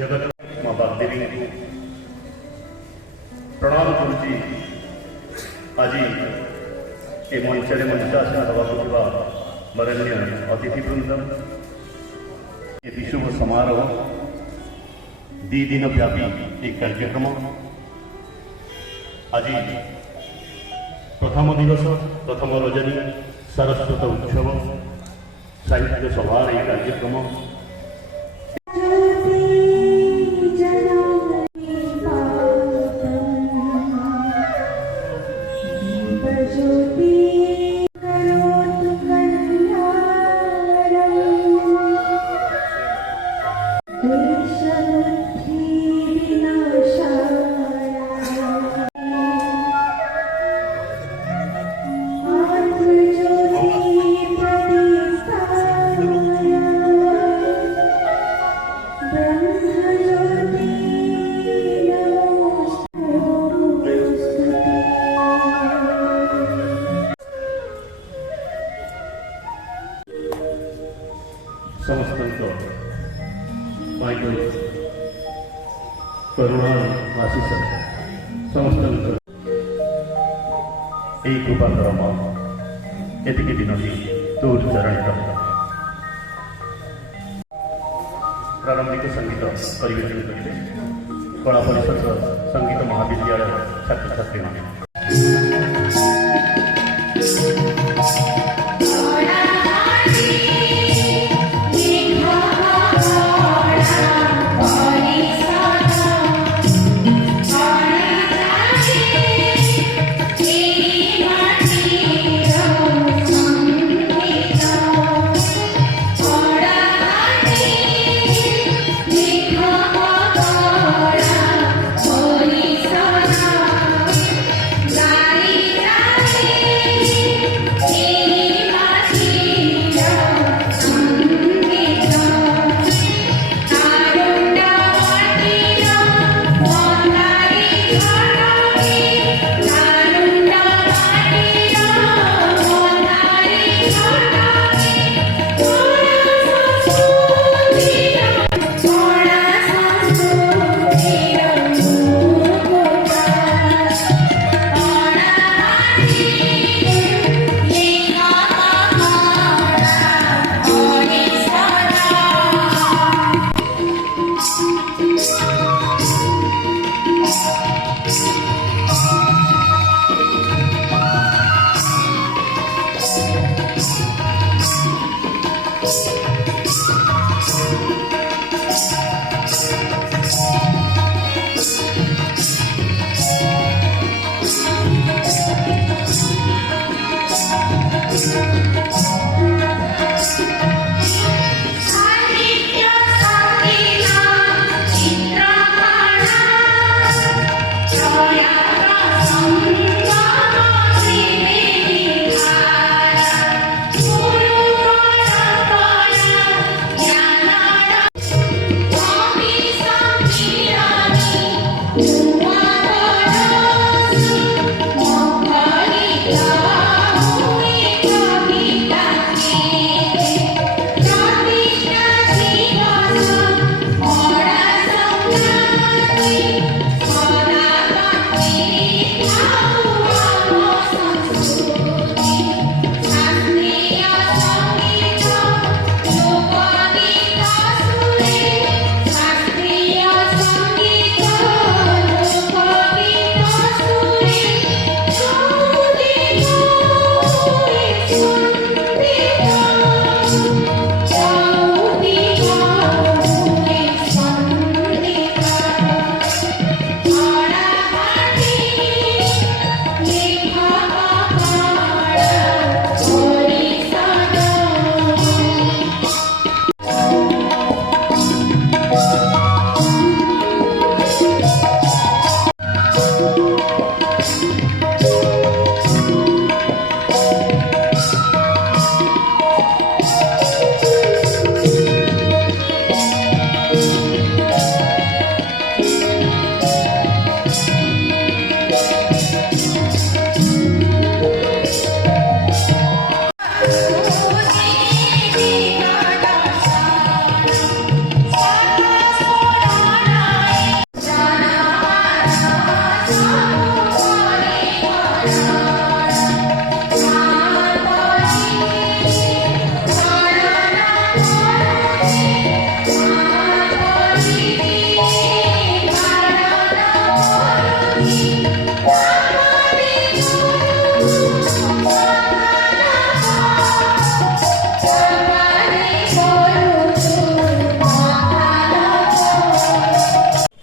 जगत माँ बागदेवी को प्रणाम करुच्ची। आज ये मंचरे मंचासन हवा वरण्य अतिथिवृंद ये विशुभ समारोह दिन व्यापी एक कार्यक्रम आज प्रथम दिवस प्रथम रजनी सारस्वत उत्सव साहित्य सभार एक कार्यक्रम समस्त करुणा आशीष समस्त कृपा करम एति दिन तो उच्चारणित प्रारंभिक संगीत परिवेशन करेंगे कला परिषद संगीत महाविद्यालय छात्र छात्री मान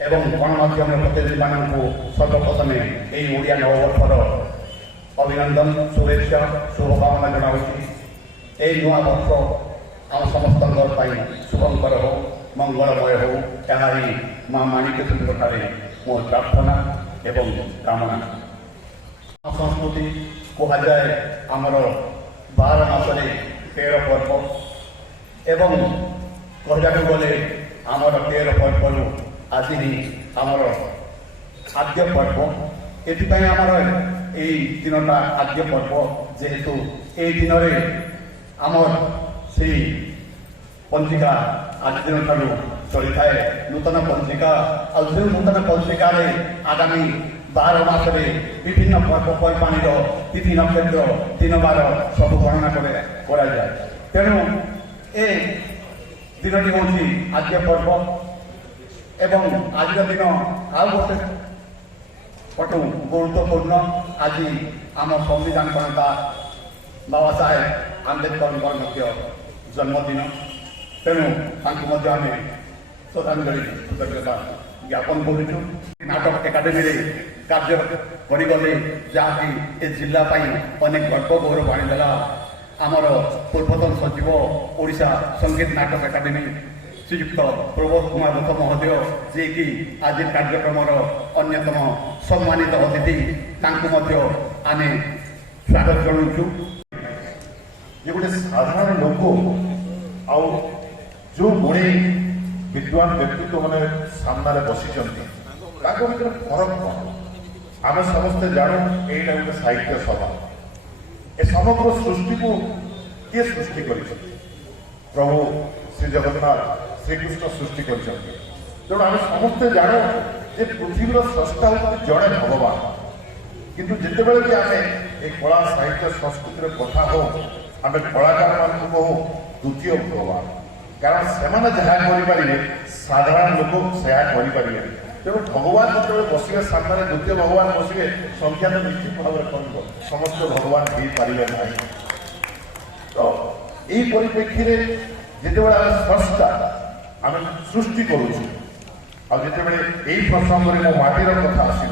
এবং গণমাধ্যমের প্রতিনিধিମାନଙ୍କୁ সর্বপ্রথমে এই ওড়িয়া নববর্ষর অভিনন্দন শুভেচ্ছা শুভকামনা জଣାଉଛି। এই নୂଆ ବର୍ଷ ଆମ ସମସ୍ତଙ୍କ ପାଇଁ ଶୁଭଙ୍କର ହେଉ ମଙ୍ଗଳମୟ ହେଉ ଏହା ହିଁ ମା ମାଣିକେଶ୍ୱରୀଙ୍କ ଠାରେ ମୋ ପ୍ରାର୍ଥନା ଏବଂ କାମନା। ଆମ ସଂସ୍କୃତି କୁହାଯାଏ ଆମର 12 ମାସରେ 13 ପର୍ବ ଏବଂ କହିବାକୁ ଗଲେ ଆମର 13 ପର୍ବରୁ ଆଜି ହିଁ ଆମର ଆଦ୍ୟ ପର୍ବ। ଏଥିପାଇଁ ଆମର এই দিনটা আদ্য পর্ব, যেহেতু এই দিନରେ আমার সেই পঞ্জিকা আଜି দিন ঠাରୁ চলিଥାଏ নূতন পঞ্জিকা। ଆଉ ଯେଉଁ ନୂତନ ପଞ୍ଜିକାରେ ଆଗାମୀ 12 ମାସରେ ବିଭିନ୍ନ ପର୍ବପର୍ବାଣୀର ତିଥି ନକ୍ଷତ୍ର ଦିନବାର ସବୁ ଗଣନା କରାଯାଏ। ତେଣୁ ଏ ଦିନଟି ହେଉଛି ଆଦ୍ୟ ପର୍ବ ଏବଂ ଆଜିର ଦିନ ଆଉ ଗୋଟେ ପଟୁ ଗୁରୁତ୍ୱପୂର୍ଣ୍ଣ। ଆଜି ଆମ ସମ୍ବିଧାନ ପ୍ରଣେତା ବାବା ସାହେବ ଆମ୍ବେଦକରଙ୍କର ମଧ୍ୟ ଜନ୍ମଦିନ। ତେଣୁ ତାଙ୍କୁ ମଧ୍ୟ ଆମେ ଶ୍ରଦ୍ଧାଞ୍ଜଳି କୃତଜ୍ଞତା ଜ୍ଞାପନ କରୁଛୁ। ନାଟକ ଏକାଡେମୀରେ କାର୍ଯ୍ୟ କରିଗଲେ ଯାହାକି ଏ ଜିଲ୍ଲା ପାଇଁ ଅନେକ ଗର୍ବ ଗୌରବ ଆଣିଦେଲା। ଆମର ପୂର୍ବତନ ସଚିବ ଓଡ଼ିଶା ସଙ୍ଗୀତ ନାଟକ ଏକାଡେମୀ ଶ୍ରୀଯୁକ୍ତ ପ୍ରବୋଧ କୁମାର ରଥ ମହୋଦୟ, ଯିଏକି ଆଜି କାର୍ଯ୍ୟକ୍ରମର ଅନ୍ୟତମ ସମ୍ମାନିତ ଅତିଥି, ତାଙ୍କୁ ମଧ୍ୟ ଆମେ ସ୍ୱାଗତ ଜଣାଉଛୁ। ଯେ ଗୋଟେ ସାଧାରଣ ଲୋକ ଆଉ ଯେଉଁ ଗୁଣୀ ବିଦ୍ୱାନ ବ୍ୟକ୍ତିତ୍ୱ ମାନେ ସାମ୍ନାରେ ବସିଛନ୍ତି ତାଙ୍କ ଭିତରେ ଫରକ କ'ଣ? ଆମେ ସମସ୍ତେ ଜାଣୁ ଏଇଟା ଗୋଟେ ସାହିତ୍ୟ ସଭା। ଏ ସମଗ୍ର ସୃଷ୍ଟିକୁ କିଏ ସୃଷ୍ଟି କରିଛନ୍ତି? ପ୍ରଭୁ ଶ୍ରୀ ଜଗନ୍ନାଥ ଶ୍ରୀକୃଷ୍ଣ ସୃଷ୍ଟି କରିଛନ୍ତି। ତେଣୁ ଆମେ ସମସ୍ତେ ଜାଣୁ ଯେ ପୃଥିବୀର ସ୍ରଷ୍ଟା ହେଉଛନ୍ତି ଜଣେ ଭଗବାନ। କିନ୍ତୁ ଯେତେବେଳେ ବି ଆମେ ଏ କଳା ସାହିତ୍ୟ ସଂସ୍କୃତିର କଥା ହଉ, ଆମେ କଳାକାରମାନଙ୍କୁ କହୁ ଦ୍ୱିତୀୟ ଭଗବାନ। କାରଣ ସେମାନେ ଯାହା କରିପାରିବେ ସାଧାରଣ ଲୋକ ସେୟା କରିପାରିବେ। ତେଣୁ ଭଗବାନ ଯେତେବେଳେ ବସିବେ ସାମ୍ନାରେ ଦ୍ୱିତୀୟ ଭଗବାନ ବସିବେ, ସଂଖ୍ୟା ତ ନିଶ୍ଚିତ ଭାବରେ କରିବ, ସମସ୍ତ ଭଗବାନ ହେଇପାରିବେ ନାହିଁ। ତ এই ପରିପ୍ରେକ୍ଷୀରେ ଯେତେବେଳେ ଆମେ ସ୍ରଷ୍ଟା ଆମେ ସୃଷ୍ଟି କରୁଛୁ, ଆଉ ଯେତେବେଳେ ଏଇ ପ୍ରସଙ୍ଗରେ ମୋ ମାଟିର କଥା ଆସିବ,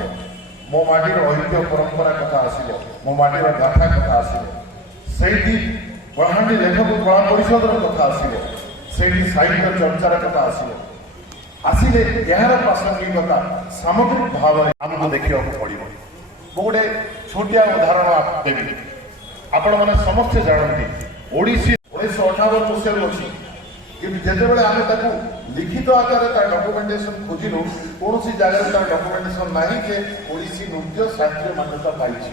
ମୋ ମାଟିର ଐତିହ୍ୟ ପରମ୍ପରା କଥା ଆସିବ, ମୋ ମାଟିର ଗାଥା କଥା ଆସିବ, ସେଇଠି କଳାହାଣ୍ଡି ଲେଖକ କଳା ପରିଷଦର କଥା ଆସିବ, ସେଇଠି ସାହିତ୍ୟ ଚର୍ଚ୍ଚାର କଥା ଆସିବ। ଆସିଲେ ଏହାର ପ୍ରାସଙ୍ଗିକତା ସାମଗ୍ରିକ ଭାବରେ ଆମକୁ ଦେଖିବାକୁ ପଡ଼ିବ। ମୁଁ ଗୋଟେ ଛୋଟିଆ ଉଦାହରଣ ଦେବି। ଆପଣମାନେ ସମସ୍ତେ ଜାଣନ୍ତି ଓଡ଼ିଶୀ 1958 ମସିହାରୁ ଅଛି, କିନ୍ତୁ ଯେତେବେଳେ ଆମେ ତାକୁ ଲିଖିତ ଆକାରରେ ତା ଡକୁମେଣ୍ଟେସନ ଖୋଜିଲୁ, କୌଣସି ଜାଗାରେ ତାର ଡକୁମେଣ୍ଟେସନ ନାହିଁ ଯେ ଓଡ଼ିଶୀ ନୃତ୍ୟ ଶାସ୍ତ୍ରୀୟ ମାନ୍ୟତା ପାଇଛି।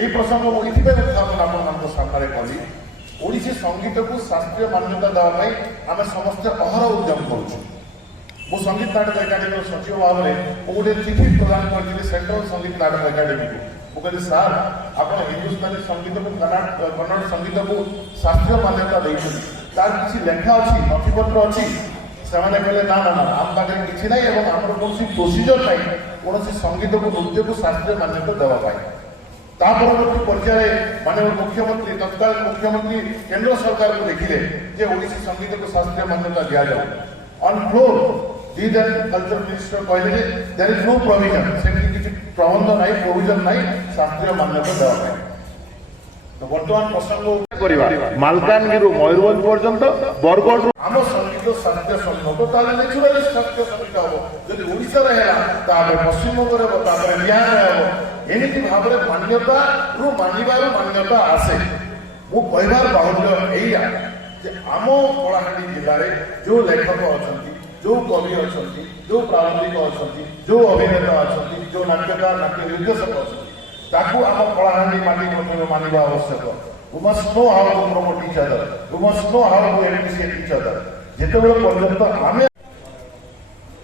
এই ପ୍ରସଙ୍ଗ ମୁଁ ଏଥିପାଇଁ ଉତ୍ଥାପନ ଆପଣମାନଙ୍କ ସାମ୍ନାରେ କଲି। ଓଡ଼ିଶୀ ସଙ୍ଗୀତକୁ ଶାସ୍ତ୍ରୀୟ ମାନ୍ୟତା ଦେବା ପାଇଁ ଆମେ ସମସ୍ତେ ଅହର ଉଦ୍ୟମ କରୁଛୁ। ମୁଁ ସଙ୍ଗୀତ ନାଟକ ଏକାଡେମୀର ସଚିବ ଭାବରେ ମୁଁ ଗୋଟେ ଚିଠି ପ୍ରଦାନ କରିଥିଲି ସେଣ୍ଟ୍ରାଲ ସଙ୍ଗୀତ ନାଟକ ଏକାଡେମୀକୁ। ମୁଁ କହିଲି ସାର୍, ଆପଣ ହିନ୍ଦୁସ୍ତାନୀ ସଙ୍ଗୀତକୁ କନ୍ନଡ଼ ସଙ୍ଗୀତକୁ ଶାସ୍ତ୍ରୀୟ ମାନ୍ୟତା ଦେଇଛନ୍ତି, ତାର କିଛି ଲେଖା ଅଛି, ନଥିପତ୍ର ଅଛି? ସେମାନେ କହିଲେ ନା ନା ନା, ଆମ ପାଖରେ କିଛି ନାହିଁ ଏବଂ ଆମର କୌଣସି ପ୍ରୋସିଜର ନାହିଁ କୌଣସି ସଙ୍ଗୀତକୁ ନୃତ୍ୟକୁ ଶାସ୍ତ୍ରୀୟ ମାନ୍ୟତା ଦେବା ପାଇଁ। ତା ପରବର୍ତ୍ତୀ ପର୍ଯ୍ୟାୟରେ ମାନନୀୟ ମୁଖ୍ୟମନ୍ତ୍ରୀ ତତ୍କାଳୀନ ମୁଖ୍ୟମନ୍ତ୍ରୀ କେନ୍ଦ୍ର ସରକାରକୁ ଦେଖିଲେ ଯେ ଓଡ଼ିଶୀ ସଙ୍ଗୀତକୁ ଶାସ୍ତ୍ରୀୟ ମାନ୍ୟତା ଦିଆଯାଉ। On floor the then culture minister କହିଲେ ଯେ ଦେୟାର ଇଜ୍ ନୋ ପ୍ରୋଭିଜନ, ସେମିତି କିଛି ପ୍ରବନ୍ଧ ନାହିଁ, ପ୍ରୋଭିଜନ ନାହିଁ ଶାସ୍ତ୍ରୀୟ ମାନ୍ୟତା ଦେବା ପାଇଁ। ତ ବର୍ତ୍ତମାନ ପ୍ରସଙ୍ଗ କରିବା ମାଲକାନଗିରିରୁ ମୟୂରଭଞ୍ଜ ପର୍ଯ୍ୟନ୍ତ ବରଗଡ଼ରୁ ଆମ ସଙ୍ଗୀତ ଶାସ୍ତ୍ରୀୟ ସଙ୍ଗୀତ, ତାହେଲେ ନେଚୁରାଲି ଶାସ୍ତ୍ରୀୟ ସଙ୍ଗୀତ ହବ। ଯଦି ଓଡ଼ିଶାରେ ହେଲା ତାପରେ ପଶ୍ଚିମବଙ୍ଗରେ ହେବ, ତାପରେ ବିହାରରେ ହେବ। ଏମିତି ଭାବରେ ମାନ୍ୟତାରୁ ମାନିବାରୁ ମାନ୍ୟତା ଆସେ। ମୁଁ କହିବାର ବାହୁଲ୍ୟ ଏଇଆ ଯେ ଆମ କଳାହାଣ୍ଡି ଜିଲ୍ଲାରେ ଯେଉଁ ଲେଖକ ଅଛନ୍ତି, ଯେଉଁ କବି ଅଛନ୍ତି, ଯେଉଁ ପ୍ରାରମ୍ଭିକ ଅଛନ୍ତି, ଯେଉଁ ଅଭିନେତା ଅଛନ୍ତି, ଯେଉଁ ନାଟ୍ୟକାର ନାଟ୍ୟ ନିର୍ଦ୍ଦେଶକ ଅଛନ୍ତି, ତାକୁ ଆମ କଳାହାଣ୍ଡି ମାଟି ମଧ୍ୟରୁ ମାନିବା ଆବଶ୍ୟକ। We must know how to promote each other. We must know how to appreciate each other. ଯେତେବେଳେ ପର୍ଯ୍ୟନ୍ତ ଆମେ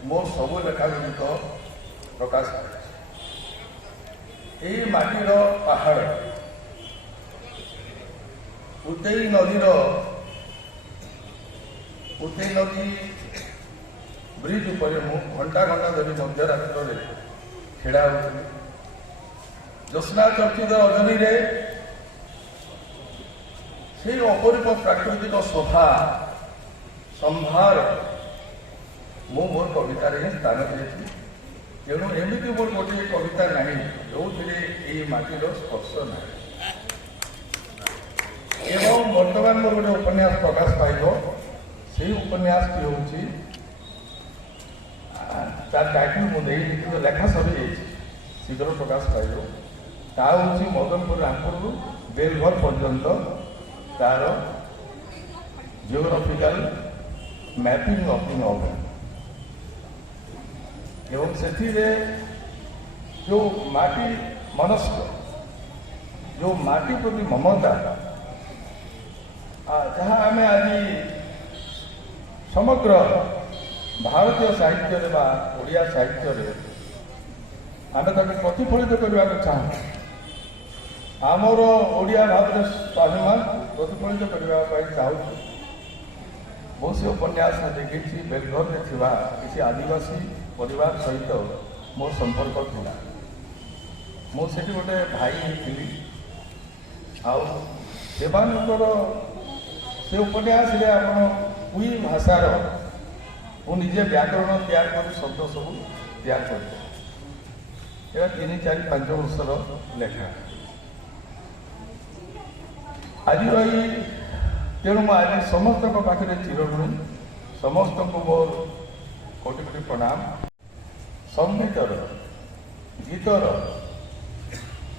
ମୋ ସବୁ ଲେଖା ଗୁଡ଼ିକ ପ୍ରକାଶ କରେ। এই ମାଟିର ପାହାଡ଼, ଉତେଇ ନଦୀର ପୁଥେଇ ନଦୀ ବ୍ରିଜ ଉପରେ ମୁଁ ଘଣ୍ଟା ଘଣ୍ଟା ଧରି ମଧ୍ୟରାତ୍ରରେ ଛିଡ଼ା ହେଉଥିଲି। ଜ୍ୟୋତ୍ସ୍ନା ଚର୍ଚ୍ଚିତ ରଜନୀରେ সেই অপরূপ প্রাকৃতিক শোভা সম্ভার ମୁଁ ମୋର କବିତାରେ ହିଁ ସ୍ଥାନ ଦେଇଛି। ତେଣୁ ଏମିତି ମୋର ଗୋଟିଏ କବିତା ନାହିଁ ଯେଉଁଥିରେ ଏହି ମାଟିର ସ୍ପର୍ଶ ନାହିଁ। ଏବଂ ବର୍ତ୍ତମାନ ମୋର ଗୋଟେ ଉପନ୍ୟାସ ପ୍ରକାଶ ପାଇବ। ସେହି ଉପନ୍ୟାସଟି ହେଉଛି ତାର ଟାଇଟଲ ମୁଁ ଦେଇନି କିନ୍ତୁ ଲେଖା ସରିଯାଇଛି, ଶୀଘ୍ର ପ୍ରକାଶ ପାଇବ। ତାହା ହେଉଛି ମଦନପୁର ରାମପୁରରୁ ବେଲଘର ପର୍ଯ୍ୟନ୍ତ ତାର geographical mapping of the novel. ଏବଂ ସେଥିରେ ଯେଉଁ ମାଟି ମନସ୍କ, ଯେଉଁ ମାଟି ପ୍ରତି ମମତା, ଯାହା ଆମେ ଆଜି ସମଗ୍ର ଭାରତୀୟ ସାହିତ୍ୟରେ ବା ଓଡ଼ିଆ ସାହିତ୍ୟରେ ଆମେ ତାକୁ ପ୍ରତିଫଳିତ କରିବାକୁ ଚାହୁଁ। ଆମର ଓଡ଼ିଆ ଭାବରେ ସ୍ୱାଭିମାନ ପ୍ରତିଫଳିତ କରିବା ପାଇଁ ଚାହୁଁଛୁ। ମୁଁ ସେ ଉପନ୍ୟାସରେ ଦେଖିଛି ବେଲଘରରେ ଥିବା କିଛି ଆଦିବାସୀ ପରିବାର ସହିତ ମୋ ସମ୍ପର୍କ ଥିଲା। ମୁଁ ସେଠି ଗୋଟେ ଭାଇ ଥିଲି। ଆଉ ସେମାନଙ୍କର ସେ ଉପନ୍ୟାସରେ ଆପଣ କୁଇ ଭାଷାର ମୁଁ ନିଜେ ବ୍ୟାକରଣ ତିଆରି କରି ଶବ୍ଦ ସବୁ ତିଆରି କରିଛି। ଏଇଟା 3, 4, 5 ବର୍ଷର ଲେଖା। ଆଜି ରହି ତେଣୁ ମୁଁ ଆଜି ସମସ୍ତଙ୍କ ପାଖରେ ଚିରଋଣୀ। ସମସ୍ତଙ୍କୁ ମୋର କୋଟି କୋଟି ପ୍ରଣାମ। ସଙ୍ଗୀତର, ଗୀତର,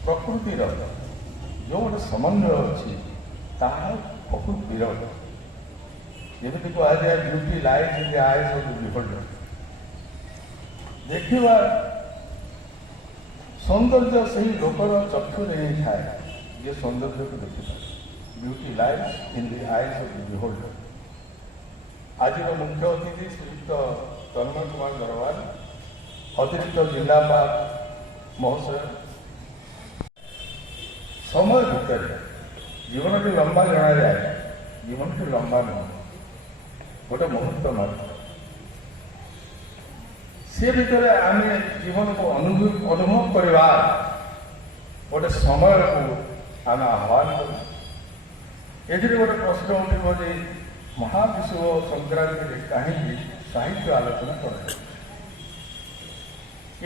ପ୍ରକୃତିର ଯେଉଁ ଗୋଟେ ସମନ୍ୱୟ ଅଛି ତାହା ବହୁତ ବିରଳ। ଯେମିତି କୁହାଯାଏ beauty lies in the eyes of the beholder. ଦେଖିବା ସୌନ୍ଦର୍ଯ୍ୟ ସେହି ଲୋକର ଚକ୍ଷୁରେ ହିଁ ଥାଏ ଯେ ସୌନ୍ଦର୍ଯ୍ୟକୁ ଦେଖିଥାଏ। Beauty lies in the eyes of the beholder. ଆଜିର ମୁଖ୍ୟ ଅତିଥି ଶ୍ରୀଯୁକ୍ତ ତନ୍ମୟ କୁମାର ଗରୱାଲ, ଅତିରିକ୍ତ ଜିଲ୍ଲାପାଳ ମହୋଦୟ। ସମୟ ଭିତରେ ଜୀବନଟି ଲମ୍ବା ଜଣାଯାଏ, ଜୀବନଟି ଲମ୍ବା ନୁହେଁ, ଗୋଟେ ମୁହୂର୍ତ୍ତ ମାତ୍ର। ସେ ଭିତରେ ଆମେ ଜୀବନକୁ ଅନୁଭବ କରିବା ଗୋଟେ ସମୟକୁ ଆମେ ଆହ୍ୱାନ କରୁ। ଏଥିରେ ଗୋଟେ ପ୍ରଶ୍ନ ଉଠିବ ଯେ ମହାବିଷୁବ ସଂକ୍ରାନ୍ତିରେ କାହିଁକି ସାହିତ୍ୟ ଆଲୋଚନା କରାଯାଏ?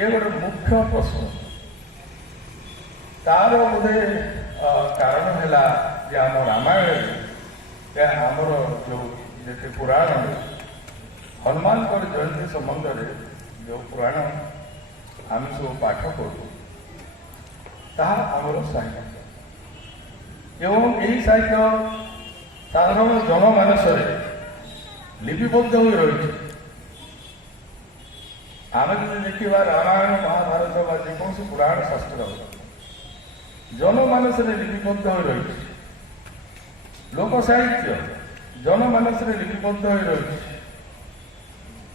ଏ ଗୋଟେ ମୁଖ୍ୟ ପ୍ରଶ୍ନ। ତାର ଗୋଟେ କାରଣ ହେଲା ଯେ ଆମ ରାମାୟଣରେ ଆମର ଯେଉଁ ଯେତେ ପୁରାଣ ହନୁମାନଙ୍କର ଜୟନ୍ତୀ ସମ୍ବନ୍ଧରେ ଯେଉଁ ପୁରାଣ ଆମେ ସବୁ ପାଠ କରୁ ତାହା ଆମର ସାହିତ୍ୟ। ଏବଂ ଏହି ସାହିତ୍ୟ ସାଧାରଣ ଜନମାନସରେ ଲିପିବଦ୍ଧ ହୋଇ ରହିଛି। ଆମେ ଯଦି ଦେଖିବା ରାମାୟଣ, ମହାଭାରତ ବା ଯେକୌଣସି ପୁରାଣ ଶାସ୍ତ୍ର ଜନମାନସରେ ଲିପିବଦ୍ଧ ହୋଇ ରହିଛି। ଲୋକ ସାହିତ୍ୟ ଜନମାନସରେ ଲିପିବଦ୍ଧ ହୋଇ ରହିଛି।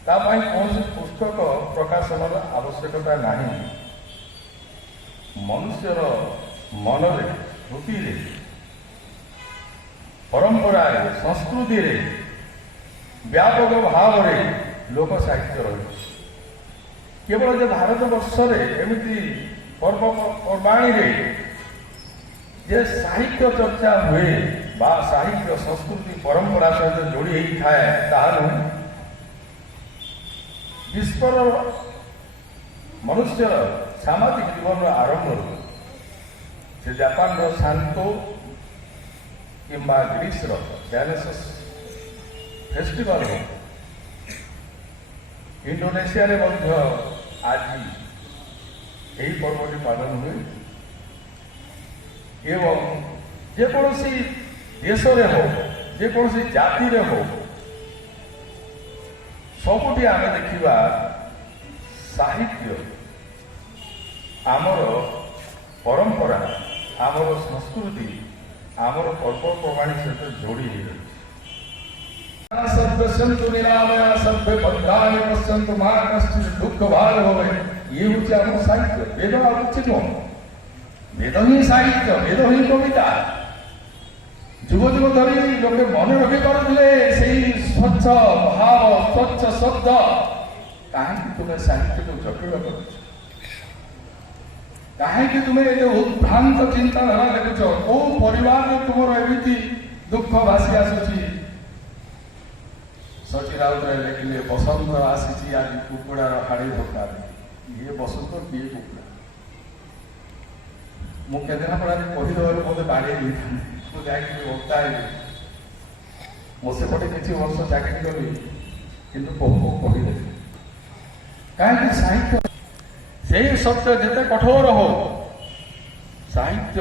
ତା ପାଇଁ କୌଣସି ପୁସ୍ତକ ପ୍ରକାଶନର ଆବଶ୍ୟକତା ନାହିଁ। ମନୁଷ୍ୟର ମନରେ, ସ୍ମୃତିରେ, ପରମ୍ପରାରେ, ସଂସ୍କୃତିରେ ବ୍ୟାପକ ଭାବରେ ଲୋକ ସାହିତ୍ୟ ରହିଛି। କେବଳ ଯେ ଭାରତ ବର୍ଷରେ ଏମିତି ପର୍ବପର୍ବାଣୀରେ ଯେ ସାହିତ୍ୟ ଚର୍ଚ୍ଚା ହୁଏ ବା ସାହିତ୍ୟ ସଂସ୍କୃତି ପରମ୍ପରା ସହିତ ଯୋଡ଼ି ହେଇଥାଏ ତାହା ନୁହେଁ। ବିଶ୍ୱର ମନୁଷ୍ୟର ସାମାଜିକ ଜୀବନର ଆରମ୍ଭରୁ ସେ ଜାପାନର ସାନ୍ତୋ କିମ୍ବା ଗ୍ରୀସର ଡାୟନସସ୍ ଫେଷ୍ଟିଭାଲ ହଉ, ଇଣ୍ଡୋନେସିଆରେ ମଧ୍ୟ ଆଜି ଏହି ପର୍ବଟି ପାଳନ ହୁଏ। ଏବଂ ଯେକୌଣସି ଦେଶରେ ହଉ, ଯେକୌଣସି ଜାତିରେ ହଉ, ସବୁଠି ଆମେ ଦେଖିବା ସାହିତ୍ୟ ଆମର ପରମ୍ପରା, ଆମର ସଂସ୍କୃତି, ଆମର ପର୍ବପର୍ବାଣୀ ସହିତ ଯୋଡ଼ି ହେଇଯାଉଛି। ସର୍ବସନ୍ତୁ ନିରାମୟ ସର୍ବେ ଭଦ୍ରାଣୀ ପଶ୍ୟନ୍ତୁ ମା କଶ୍ଚିତ୍ ଦୁଃଖ ଭାଗ ଭବେ। ଇଏ ହେଉଛି ଆମ ସାହିତ୍ୟ। ବେଦ ଆଉ କିଛି ନୁହଁ। ବେଦ ହିଁ ସାହିତ୍ୟ, ବେଦ ହିଁ କବିତା। যুগ যুগ ধରି ଲୋକେ ମନେ ରଖିପାରୁଥିଲେ ସେଇ ସ୍ୱଚ୍ଛ ଭାବ ସ୍ୱଚ୍ଛ ଶବ୍ଦ। କାହିଁକି ତୁମେ ସାହିତ୍ୟକୁ ଜଟିଳ କରୁଛ? କାହିଁକି ତୁମେ ଏତେ ଉଦ୍ଭ୍ରାନ୍ତ ଚିନ୍ତାଧାରା ଲେଖୁଛ? କୋଉ ପରିବାରରେ ତୁମର ଏମିତି ଦୁଃଖ ଭାସି ଆସୁଛି? ସଚି ରାଉତରାୟ ଲେଖିଲେ ବସନ୍ତ ଆସିଛି ଆଜି କୁକୁଡ଼ାର ହାଡ଼ି ଦୋକାନ। ଇଏ ବସନ୍ତ କିଏ କୁକୁଡ଼ା? ମୁଁ କେନ୍ଦ୍ରାପଡ଼ାରେ କହିଦେବାରୁ ମୋତେ ବାଡ଼େଇ ଦେଇଥାନ୍ତି। ମୁଁ ଯାଇକି ଓଦା ହେଲି। ମୁଁ ସେପଟେ କିଛି ବର୍ଷ ଚାକିରି କଲି, କିନ୍ତୁ ବହୁ କହିଦେଲି। କାହିଁକି ସାହିତ୍ୟ ସେଇ ସତ୍ୟ ଯେତେ କଠୋର ହଉ, ସାହିତ୍ୟ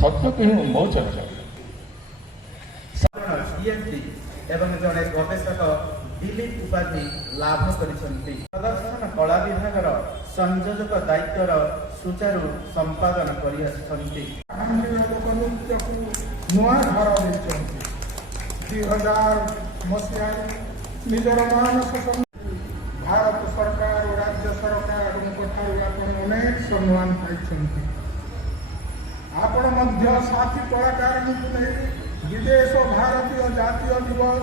ସତ୍ୟକୁ ହିଁ ଉନ୍ମୋଚନ କରେ। PhD ଏବଂ ଜଣେ ଗବେଷକ ଦିଲ୍ଲୀପ ଉପାଧି ଲାଭ କରିଛନ୍ତି। ପ୍ରଦର୍ଶନ କଳା ବିଭାଗର ସଂଯୋଜକ ଦାୟିତ୍ୱର ସୁଚାରୁ ସମ୍ପାଦନ କରିଆସୁଛନ୍ତି। ଲୋକନୃତ୍ୟକୁ ନୂଆ ଧାର ଦେଇଛନ୍ତି। 2000 ମସିହାରେ ନିଜର ମାନସ ଭାରତ ସରକାର ଓ ରାଜ୍ୟ ସରକାରଙ୍କ ଠାରୁ ଆପଣ ଅନେକ ସମ୍ମାନ ପାଇଛନ୍ତି। ଆପଣ ମଧ୍ୟ ସାଥୀ କଳାକାରଙ୍କୁ ନେଇ ବିଦେଶ ଭାରତୀୟ ଜାତୀୟ ଦିବସ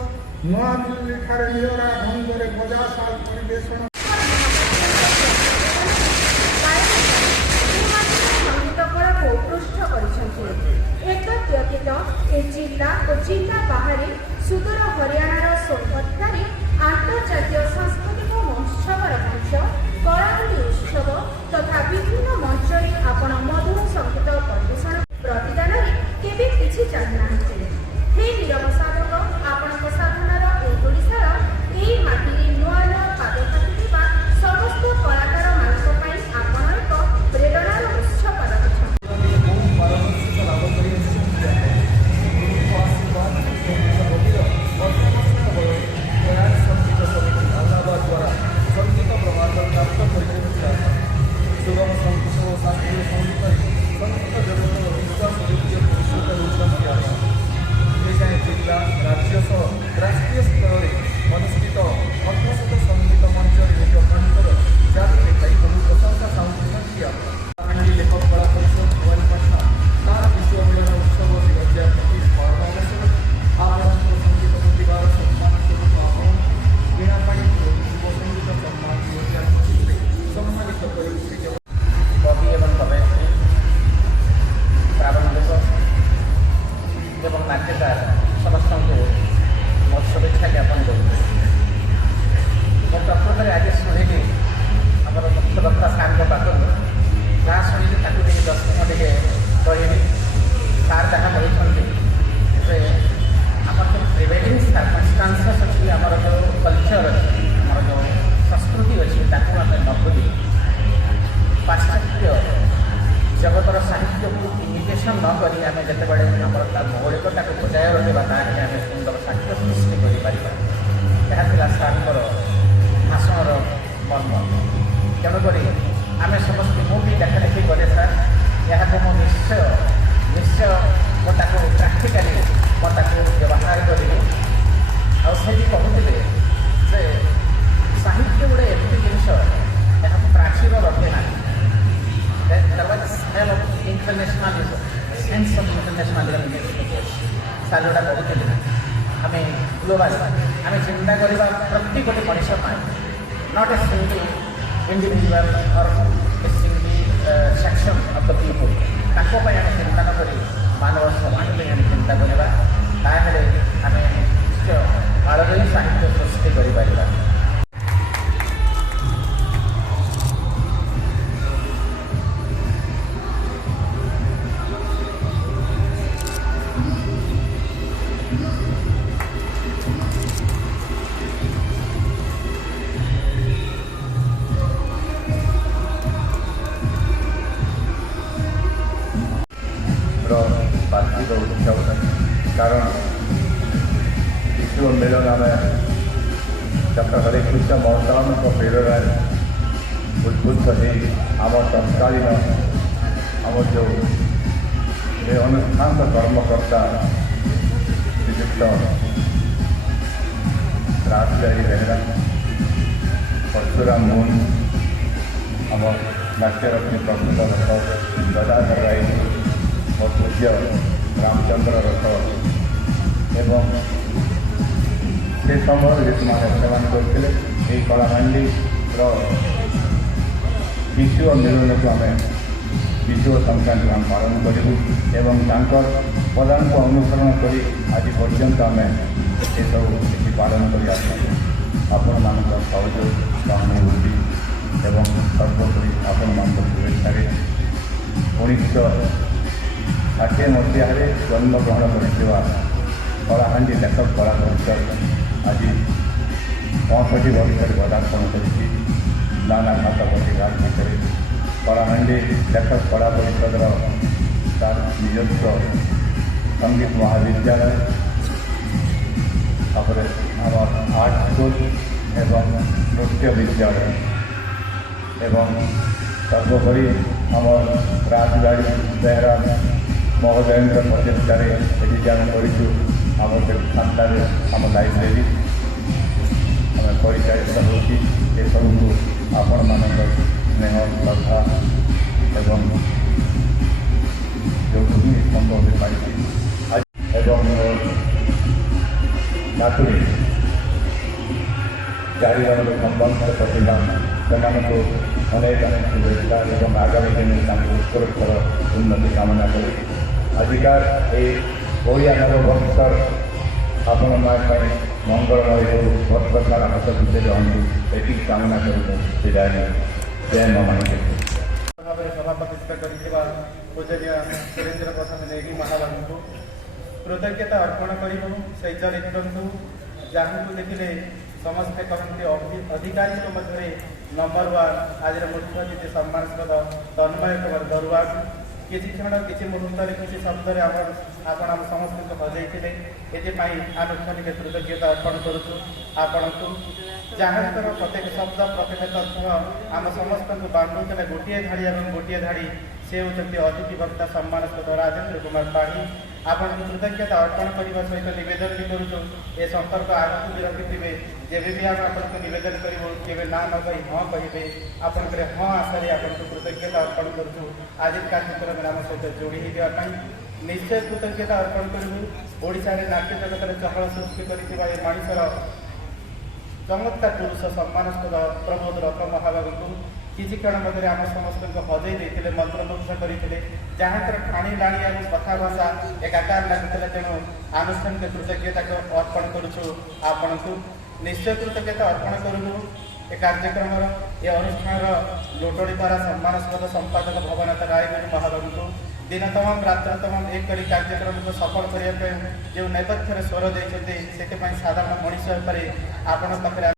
ନୂଆଦିଲ୍ଲୀ ଠାରେ ନିଆରା ଢଙ୍ଗରେ ବଜା ସାଜ ପରିବେଷଣ ସଙ୍ଗୀତ କଳାକୁ ଉତ୍କୃଷ୍ଟ କରିଛନ୍ତି। ଏତଦ୍ ବ୍ୟତୀତ ଏ ଜିଲ୍ଲା ଓ ଜିଲ୍ଲା ବାହାରେ ସୁଦୂର ହରିୟାଣାର ସୋନଭଦ୍ରାରେ ଆନ୍ତର୍ଜାତୀୟ ସାଂସ୍କୃତିକ ମହୋତ୍ସବର ମଞ୍ଚ, କଳାହାଣ୍ଡି ଉତ୍ସବ ତଥା ବିଭିନ୍ନ ମଞ୍ଚରେ ଆପଣ ମଧୁର ସଙ୍ଗୀତ ପରିବେଷଣ ପ୍ରତିଦାନରେ କେବେ କିଛି ଜାଣିନାହାନ୍ତି। ହେ ନିରବ ସାଧକ, ଆପଣଙ୍କ ସାଧନାର ଏ ଓଡ଼ିଶାର ଏହି ମାଟିରେ ନୂଆ ନୂଆ ପାଦ କାଟିଥିବା ସମସ୍ତ କଳାକାରମାନଙ୍କ ପାଇଁ ଆପଣ ଏକ ପ୍ରେରଣାର ଉତ୍ସ ପାଲନ ରାଷ୍ଟ୍ରୀୟ ସ୍ତରରେ ଅନୁଷ୍ଠିତ ଅଠଶତ ସଙ୍ଗୀତ ମଞ୍ଚରେ ନିଜ କଣ୍ଠର ଜାତି ଦେଖାଇ ବହୁ ପ୍ରଶଂସା ସାଉଛନ୍ତି। କଳାହାଣ୍ଡି ଲେଖକ କଳା ପରିଷଦ ଭବାନୀପାଟଣା ତାର ବିଶ୍ୱବିଦ୍ୟାଳୟ ଉତ୍ସବ 2025 ପାଳନ ଅବସରରେ ଆପଣଙ୍କ ସଙ୍ଗୀତ ପ୍ରତିଭାର ସମ୍ମାନ ସ୍ୱରୂପ ଆପଣ ବୀଣାପାଣି ଯୁବ ସଙ୍ଗୀତ ସମ୍ମାନ 2025ରେ ସମ୍ମାନିତ କରି କବି ଏବଂ କବୟିତ୍ରୀ, ପ୍ରାବନ୍ଧିକ ଏବଂ ନାଟ୍ୟକାର ସମସ୍ତଙ୍କୁ ମୋର शुभेच्छा ज्ञापन करुँ। ମୁଁ ପ୍ରକୃତରେ ଆଜି ଶୁଣିଲି ଆମର ମୁଖ୍ୟବକ୍ତା ସାର୍ଙ୍କ ପାଖରୁ, ଯାହା ଶୁଣିଲି ତାକୁ ଟିକେ ଦର୍ଶନ ଟିକେ କହିବି। ସାର୍ ଯାହା କହିଛନ୍ତି ଯେ ଆମର ଯେଉଁ ପ୍ରିଭେଲିଂ ସର୍କମଷ୍ଟାନ୍ସେସ୍ ଅଛି, ଆମର ଯେଉଁ କଲଚର୍ ଅଛି, ଆମର ଯେଉଁ ସଂସ୍କୃତି ଅଛି, ତାକୁ ଆମେ ନ ଭୁଲି ପାଶ୍ଚାତ୍ୟ ଜଗତର ସାହିତ୍ୟକୁ ଇମିଟେସନ୍ ନ କରି ଆମେ ଯେତେବେଳେ ଆମର ତା ମୌଳିକତାକୁ ବଜାୟ ରଖିବା, ତାହେଲେ ଆମେ ସୁନ୍ଦର ସାହିତ୍ୟ ସୃଷ୍ଟି କରିପାରିବା। ଏହା ଥିଲା ସାର୍ଙ୍କର ଭାଷଣର ମର୍ମ। ତେଣୁକରି ଆମେ ସମସ୍ତେ, ମୁଁ ବି ଲେଖାଲେଖି କରେ ସାର୍, ଏହାକୁ ମୁଁ ନିଶ୍ଚୟ ମୁଁ ତାକୁ ପ୍ରାକ୍ଟିକାଲି ମୁଁ ତାକୁ ବ୍ୟବହାର କରିବି। ଆଉ ସେ ବି କହୁଥିଲେ ଯେ ସାହିତ୍ୟ ଗୋଟେ ଏମିତି ଜିନିଷ, ଏହାକୁ ପ୍ରାଚୀର ରଖେ ନାହିଁ। There was a smell of internationalism, sense of internationalism in this book. Sir ଯୋଉଟା କହୁଥିଲେ, ଆମେ ଗ୍ଲୋବାଲ, ଆମେ ଚିନ୍ତା କରିବା ପ୍ରତି ଗୋଟେ ମଣିଷ ପାଇଁ, not a single individual or A single section of the people. ତାଙ୍କ ପାଇଁ ଆମେ ଚିନ୍ତା ନ କରି ମାନବ ସମାଜ ପାଇଁ ଆମେ ଚିନ୍ତା କରିବା, ତାହେଲେ ଆମେ ନିଶ୍ଚୟ ଆଳୋକୀ ସାହିତ୍ୟ ସୃଷ୍ଟି କରିପାରିବା। ବାର୍ଷିକ ଉତ୍ସବ, କାରଣ ବିଶ୍ୱ ମିଳନ ଆମେ ଡକ୍ଟର ହରେକୃଷ୍ଣ ମହତାବଙ୍କ ପ୍ରେରଣାରେ ଉଦ୍ବୁଦ୍ଧ ହେଇ ଆମ ତତ୍କାଳୀନ ଆମର ଯେଉଁ ଏ ଅନୁଷ୍ଠାନ କର୍ମକର୍ତ୍ତା ଶ୍ରୀଯୁକ୍ତ ରାଜବିହାରୀ ବେହେରା, ପରଶୁରାମ ମୁନ୍, ଆମ ନାଟ୍ୟରତ୍ନ ପ୍ରକୃତ ଗଦାଧର ରାୟ, ମୋ ପୂଜ୍ୟ ରାମଚନ୍ଦ୍ର ରଥ ଏବଂ ସେ ସମୟରେ ଯେତେମାନେ ସେମାନେ କରିଥିଲେ ଏହି କଳାହାଣ୍ଡିର ବିଶ୍ୱ ମିଳନକୁ ଆମେ ବିଶ୍ୱ ସଂକ୍ରାନ୍ତି ଆମେ ପାଳନ କରିବୁ ଏବଂ ତାଙ୍କର ପଦାଙ୍କୁ ଅନୁସରଣ କରି ଆଜି ପର୍ଯ୍ୟନ୍ତ ଆମେ ଏସବୁ କିଛି ପାଳନ କରି ଆସିଛୁ। ଆପଣମାନଙ୍କ ସହଯୋଗ ସହାନୁଭୂତି ଏବଂ ସର୍ବୋପରି ଆପଣମାନଙ୍କ ଶୁଭେଚ୍ଛାରେ 1960 ମସିହାରେ ଜନ୍ମଗ୍ରହଣ କରିଥିବା କଳାହାଣ୍ଡି ଲେଖକ କଳା ପରିଷଦ ଆଜି 65 ବର୍ଷରେ ପଦାର୍ପଣ କରିଛି। ନାନା ଭାଷା ପ୍ରତିଘାତ ଭିତରେ କଳାହାଣ୍ଡି ଲେଖକ କଳା ପରିଷଦର ତାର ନିଜସ୍ୱ ସଙ୍ଗୀତ ମହାବିଦ୍ୟାଳୟ, ତାପରେ ଆମର ଆର୍ଟ ସ୍କୁଲ ଏବଂ ନୃତ୍ୟ ବିଦ୍ୟାଳୟ ଏବଂ ସର୍ବୋପରି ଆମର ରାଜଗାଡ଼ି ବେହେରା ମହୋଦୟଙ୍କ ପ୍ରଚେଷ୍ଟାରେ ଏଠି ଆମେ କରିଛୁ ଆମର ଖାତାରେ ଆମ ଲାଇବ୍ରେରୀ ଆମେ ପରିଚାଳିତ ହେଉଛି। ଏସବୁକୁ ଆପଣମାନଙ୍କ ସ୍ନେହ ଶ୍ରଦ୍ଧା ଏବଂ ଯେଉଁଠି ସମ୍ଭବ ପାଇଛି ଏବଂ ନାତୁଣୀ 4 ଜଣଙ୍କ ସମ୍ବନ୍ଧ ପ୍ରତିଭା ସେମାନଙ୍କୁ ଅନେକ ଅନେକ ଶୁଭେଚ୍ଛା ଏବଂ ଆଗାମୀ ଦିନରେ ତାଙ୍କୁ ଉତ୍ତରୋତ୍ତର ଉନ୍ନତି କାମନା କରି ଆଜିକା ଏହି ଓଡ଼ିଆ ନବବର୍ଷର ଆପଣମାନଙ୍କ ପାଇଁ ମଙ୍ଗଳମୟ ହେଉ, ବର୍ଷ ସାରା ହସ ଖୁସିରେ ରହନ୍ତୁ, ଏତିକି କାମନା କରୁଛୁ। ବିଦାୟ ଜୟ ମହାନଗର ଭାବରେ ସଭା ପ୍ରତିଷ୍ଠା କରିଥିବା ପୂଜନୀୟ ସୁରେନ୍ଦ୍ର ପ୍ରସାଦ ନେଗୀ ମହାବାବୁଙ୍କୁ କୃତଜ୍ଞତା ଅର୍ପଣ କରିବୁ। ସେଇ ଚରିତ୍ରଙ୍କୁ ଯାହାଙ୍କୁ ଦେଖିଲେ ସମସ୍ତେ କହନ୍ତି ଅଧିକାରୀଙ୍କ ମଧ୍ୟରେ ନମ୍ବର 1 ଆଜିର ମୁଖ୍ୟ ଅତିଥି ସମ୍ମାନସ୍ପଦ ତନ୍ମୟ କୁମାର ବରୁଆକୁ କିଛି କ୍ଷଣ କିଛି ମୁହୂର୍ତ୍ତରେ କିଛି ଶବ୍ଦରେ ଆପଣ ଆମ ସମସ୍ତଙ୍କୁ ହଜେଇଥିଲେ। ଏଥିପାଇଁ ଆନୁଷ୍ଠାନିକ କୃତଜ୍ଞତା ଅର୍ପଣ କରୁଛୁ ଆପଣଙ୍କୁ, ଯାହାଙ୍କର ପ୍ରତ୍ୟେକ ଶବ୍ଦ ପ୍ରତ୍ୟେକ ତଥ୍ୟ ଆମ ସମସ୍ତଙ୍କୁ ବାନ୍ଧୁଥିଲେ ଗୋଟିଏ ଧାଡ଼ି ଏବଂ ଗୋଟିଏ ଧାଡ଼ି। ସେ ହେଉଛନ୍ତି ଅତିଥି ବକ୍ତା ସମ୍ମାନସ୍ପଦ ରାଜେନ୍ଦ୍ର କୁମାର ପାଢ଼ୀ। ଆପଣଙ୍କୁ କୃତଜ୍ଞତା ଅର୍ପଣ କରିବା ସହିତ ନିବେଦନ ବି କରୁଛୁ ଏ ସମ୍ପର୍କ ଆଗକୁ ବି ରଖିଥିବେ। ଯେବେ ବି ଆମେ ଆପଣଙ୍କୁ ନିବେଦନ କରିବୁ କେବେ ନା ନ କହି ହଁ କହିବେ। ଆପଣଙ୍କର ହଁ ଆଶାରେ ଆପଣଙ୍କୁ କୃତଜ୍ଞତା ଅର୍ପଣ କରୁଛୁ ଆଜି କାର୍ଯ୍ୟକ୍ରମରେ ଆମ ସହିତ ଯୋଡ଼ି ହୋଇଯିବା ପାଇଁ। ନିଶ୍ଚୟ କୃତଜ୍ଞତା ଅର୍ପଣ କରିବୁ। ଓଡ଼ିଶାରେ ନାଟ୍ୟ ଜଗତରେ ଚହଳ ସୃଷ୍ଟି କରିଥିବା ଏ ମଣିଷର ଚମତ୍କାର ପୁରୁଷ ସମ୍ମାନସ୍ପଦ ପ୍ରମୋଦ ରଥ ମହାବାବୁଙ୍କୁ କିଛି କ୍ଷଣ ମଧ୍ୟରେ ଆମ ସମସ୍ତଙ୍କୁ ହଜେଇ ଦେଇଥିଲେ, ମନ୍ତ୍ରମୁଗ୍ଧ କରିଥିଲେ, ଯାହାଙ୍କର ଖାଣି ଲାଣି ଏବଂ କଥା ଭାଷା ଏକାକାର ଲାଗୁଥିଲା। ତେଣୁ ଆନୁଷ୍ଠାନିକ କୃତଜ୍ଞତାକୁ ଅର୍ପଣ କରୁଛୁ ଆପଣଙ୍କୁ। ନିଶ୍ଚୟ କୃତଜ୍ଞତା ଅର୍ପଣ କରୁଛୁ ଏ କାର୍ଯ୍ୟକ୍ରମର ଏ ଅନୁଷ୍ଠାନର ଲୋଟଡ଼ି ଦ୍ୱାରା ସମ୍ମାନସ୍ପଦ ସମ୍ପାଦକ ଭବନାଥ ରାୟଗୁରୁ ମହାବାବୁଙ୍କୁ ଦିନ ତମାମ ରାତ୍ର ତମାମ ଏକ କରି କାର୍ଯ୍ୟକ୍ରମକୁ ସଫଳ କରିବା ପାଇଁ ଯେଉଁ ନେପଥ୍ୟରେ ସ୍ୱର ଦେଇଛନ୍ତି ସେଥିପାଇଁ ସାଧାରଣ ମଣିଷ ଉପରେ ଆପଣଙ୍କ ପାଖରେ